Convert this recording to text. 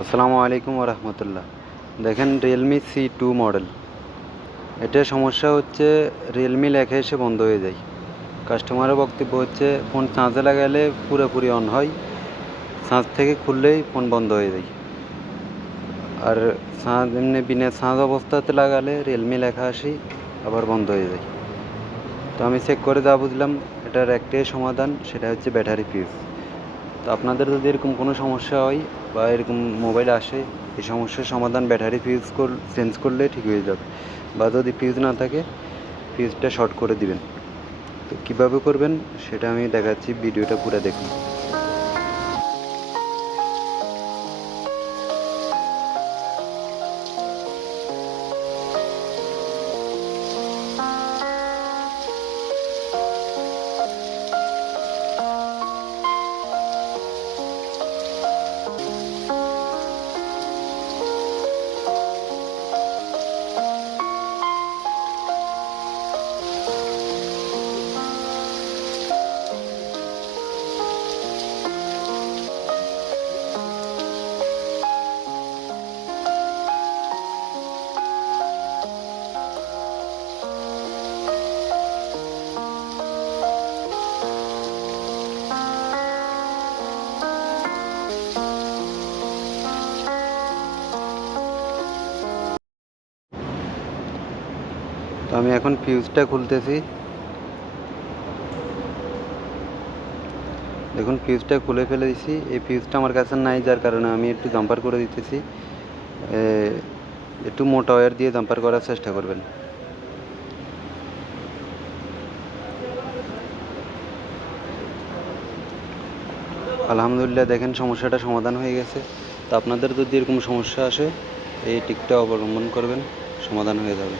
আসসালামু আলাইকুম রহমতুল্লাহ। দেখেন রিয়েলমি C2 মডেল। এটা সমস্যা হচ্ছে রিয়েলমি লেখা এসে বন্ধ হয়ে যায়। কাস্টমারের বক্তব্য হচ্ছে ফোন চার্জে লাগালে পুরোপুরি অন হয়, চার্জ থেকে খুললেই ফোন বন্ধ হয়ে যায়। আর চার্জ এমনি বিনা চার্জ অবস্থাতে লাগালে রিয়েলমি লেখা আসি আবার বন্ধ হয়ে যায়। তো আমি চেক করে যা বুঝলাম এটার একটাই সমাধান, সেটা হচ্ছে ব্যাটারি ফিউজ। তো আপনাদের যদি এরকম কোনো সমস্যা হয় বা এরকম মোবাইল আসে, এই সমস্যার সমাধান ব্যাটারি ফিউজ চেঞ্জ করলে ঠিক হয়ে যাবে। বা যদি ফিউজ না থাকে ফিউজটা শর্ট করে দিবেন। তো কীভাবে করবেন সেটা আমি দেখাচ্ছি, ভিডিওটা পুরো দেখুন। তো আমি এখন ফিউজটা খুলতেছি। দেখুন ফিউজটা খুলে ফেলে দিছি। এই ফিউজটা আমার কাছে নাই, যার কারণে আমি একটু জাম্পার করে দিতেছি। একটু মোটা ওয়্যার দিয়ে জাম্পার করার চেষ্টা করবেন। আলহামদুলিল্লাহ, দেখেন সমস্যাটা সমাধান হয়ে গেছে। তো আপনাদের যদি এরকম সমস্যা আসে এই টিপটা অবলম্বন করবেন, সমাধান হয়ে যাবে।